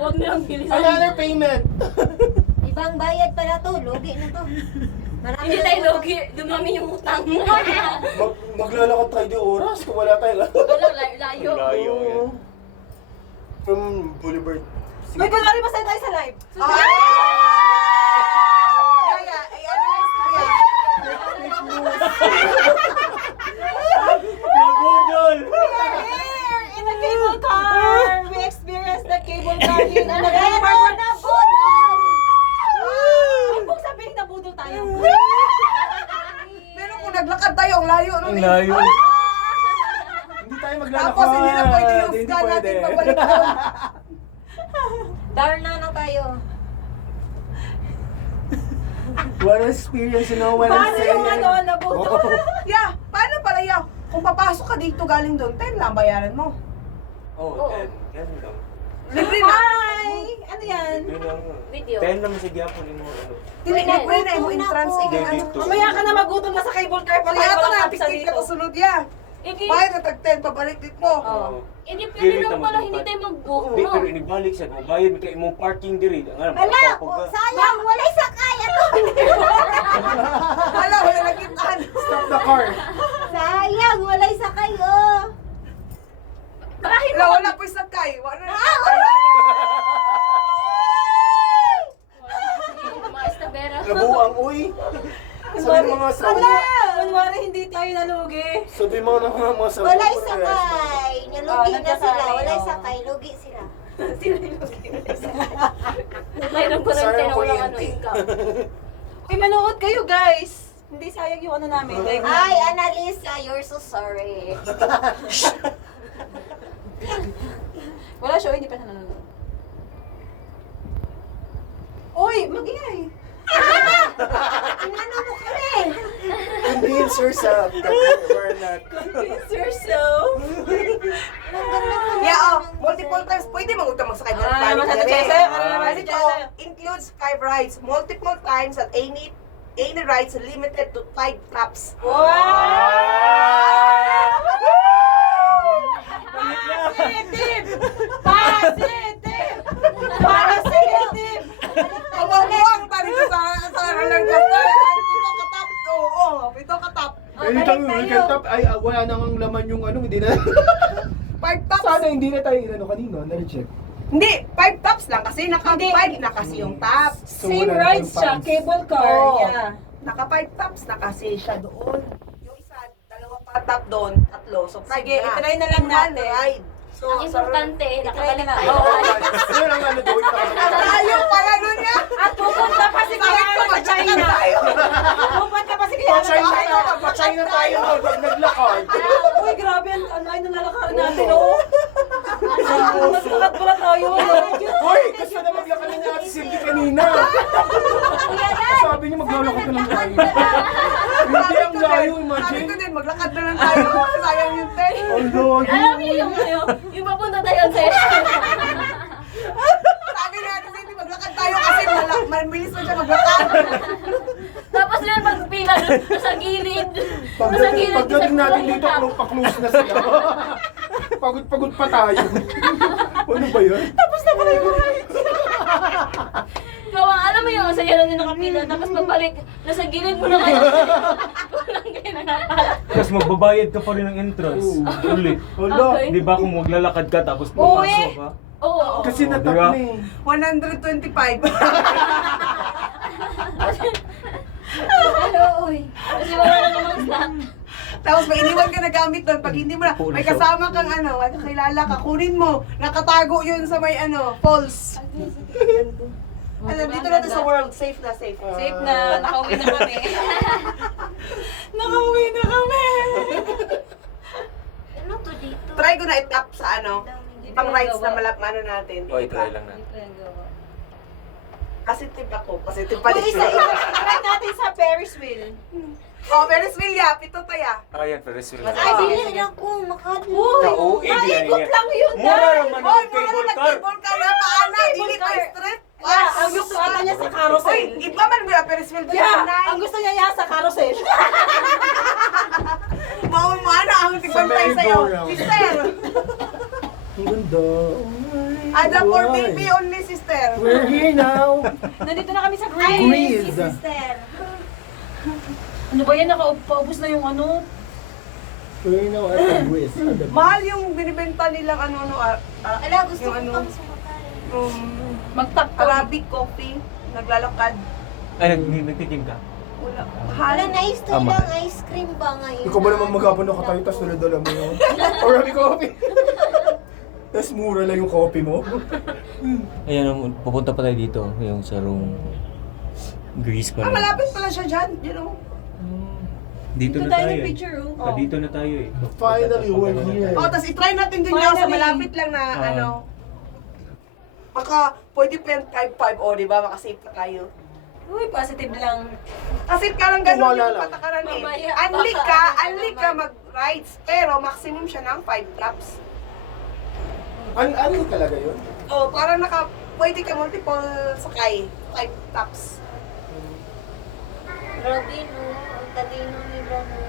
Huwag nilang bilisan. Another payment. Ibang bayad pala to, lugi na to. Marami Hindi na tayo utang. logi. Dumami yung utang. Maglalakad tayo di oras kung wala tayo. Wala, layo. Layo yan. From Boulevard. May kunwari masaya tayo sa live. Kaya, ay ano yung istorya? Nabudol! Here, in the cable car, we experienced the cable car yun. Ano ba? Pero nabudol! Huwag mong sabihin nabudol tayo. Pero kung naglakad tayo, ang layo. Ang layo. Hindi tayo maglalakad. Tapos hindi na pwede yung Hindi scan natin pwede. pabalik doon. Darna na tayo. What experience, you know what I'm Paano saying? yung ano, nabudol? Yeah, paano pala yaw? Kung papasok ka dito galing doon, 10 lang bayaran mo. Oh, 10. Yan lang. Libre na. Hi! Ano yan? Yun lang. Video. 10 naman sa gyapon mo. Ano. Libre na yung entrance. Ako. Ano? Dito. Mamaya ka na magutom na sa cable car pala. Kaya ito na, pikit ka kasunod ya. Hindi, Bayad na tag 10, pabalik dito. Oo. hindi pwede lang pala hindi tayo mag-book. Di, pero inibalik sa bayad kay imong parking diri. Ano, Wala, makakapag ka. sayang, walay sakay. Ano? Wala nakitaan. Stop the car. Sayang, walay sakay, oh. Kahit Wala po yung sakay. Wala na. mga estabera. Nabuang, uy. Sabi mga sabi. Kunwari hindi tayo nalugi. Sabi mga mga sabi. Walay sakay. Nalugi na nagkasakay, sila, walay oh. sakay, lugi sila. Mayroon ko rin Sayang tinawag ano kuryente. income. Uy, manood kayo guys. Hindi sayang yung ano namin. Live na. Ay, Annalisa, you're so sorry. Wala siya, hindi pa siya nanonood. Uy, mag-ingay. Ano mo kami? Convince yourself that we're not. Convince yourself. Yeah, oh, multiple times pwede mag-utang magsakay ng Ah, balik masaya na rin. sa'yo, masaya Kasi sa'yo. ito, includes 5 rides, multiple times at any rides limited to 5 laps. Wow! Positive! Positive! Positive! Kawabuang tayo sa lang kasal. Pito katap. Oo, pito katap. Eh, we can top. Ay, wala nang laman yung ano, hindi na. 5 tops. Sana hindi na tayo inano kanino, na-reject. Hindi, 5 tops lang kasi naka-5 na kasi yung top. So, wala na tayong funds. cable car. Oh. Yeah. Naka-5 tops na kasi siya doon. Yung isa, dalawa pa top doon, tatlo. So, Sige, na. itry na lang In one natin. ride. So, Ang importante, nakabalik na. tayo. Ano lang ano doon? Tayo pala nun niya. At pupunta pa si Kiara sa China. Pupunta pa si Kiara sa Pa-China China. tayo, pa-China tayo pag naglakad. Uy, grabe, ang ay nalalakaran natin, oh. Naglakat pala tayo. Hoy, kasi na maglakad na natin Cindy kanina. Sabi niya maglalakad na lang tayo. Hindi ang layo, Sabi imagine. ko din, maglakad na lang tayo. Sayang yung 10. Although, Alam niyo yung papunta tayo sa Sabi natin, hindi maglakad tayo kasi mabilis na siya maglakad. Tapos yun, pagpila doon, nasa gilid. Nasa gilid. pagdating sa natin pulang dito, tap. pa-close na sila. Pagod-pagod pa tayo. Ano ba yun? Tapos na pala yung ride. Gawa, alam mo yung saya lang yung nakapila. Tapos pagbalik, nasa gilid mo na kayo. Kulang kayo na napala. Tapos magbabayad ka pa rin ng entrance. Ulit. Hala, Okay. Di ba kung maglalakad ka tapos papasok ka? Oo. kasi natap Diba? na eh. 125. Ano, uy. Kasi wala na namang slot. Tapos may iniwan ka na gamit doon. Pag hindi mo na, may kasama kang ano, kakilala ka, kunin mo. Nakatago yun sa may ano, falls. Ano, dito na sa world. Safe na, safe. Safe na, nakauwi na kami. Nakauwi na kami. Ano to dito? Try ko na i-tap sa ano, pang rides na ano natin. Okay, try lang na. Positive ako. Positive pa Uy, din. try natin sa Ferris wheel. Oh, Ferris wheel ya. Pito taya. Ah, yan, Ferris wheel. Ay, dili na ko, makadlo. Ka-OA, di yan yan. lang yun, Mura naman Hoy, ang mga cable na car. nag-cable car na paana. Dili pa straight. Ang gusto ata niya sa Uy, carousel. iba man mo na Ferris wheel. Ang gusto niya sa carousel. Maumana ang tigbantay Sa sa'yo. merry-go-round. Sister, Ang ganda. ada po For baby only, sister. We're here now. Nandito na kami sa Greece. sister. Ano ba yan? Nakapaubos na yung ano? We're now at the Greece. Mahal yung binibenta nilang Ala, gusto yung ko ano, pang sumakay. Mag-tap Arabic coffee, naglalakad. Ay, nagtikim ka? Wala. Wala, Mahal. nice to lang. Ice cream ba ngayon? Ikaw ba naman maghapon nakatayo, tapos dala mo yun? Marami coffee. Tapos mura lang yung coffee mo. Ayan, pupunta pa tayo dito. Yung sa room. Greece pa rin. Malapit pala siya dyan, you know. Dito Dito na tayo tayo ng eh. picture, oh. Dito na tayo eh. Finally, we're here. Oh, tapos itry natin din yung sa Finally. malapit lang na Baka pwede pa yung type 5 o, di ba? Maka-safe pa tayo. Uy, positive lang. Kasi parang ganun Wala yung lang. patakaran eh. Mamaya, Unli ka mag-rides, pero maximum siya ng 5 laps. Ano talaga yun? Oh, parang pwede ka multiple sakay, 5 laps. Grabe, no? Ang talino ni Brano.